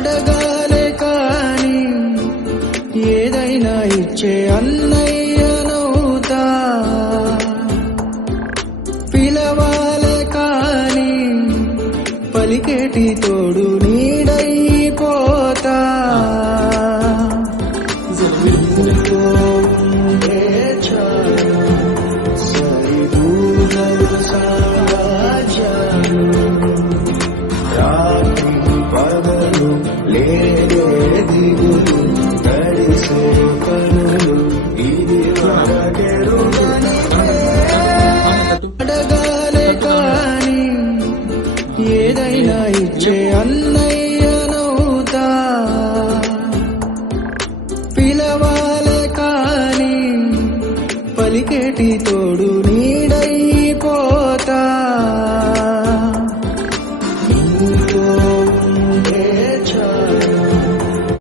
అడగాలే కాని ఏదైనా ఇచ్చే అన్నయ్యనవుతా, పిలవాలే కాని పలికేటి తోడు నీడైపోతా. లేదే దిగులు తడిసే కనులు ఇది అడగాలే కాని ఏదైనా ఇచ్చే అన్నయ్యనవుతా, పిలవాలే కాని పలికేటితో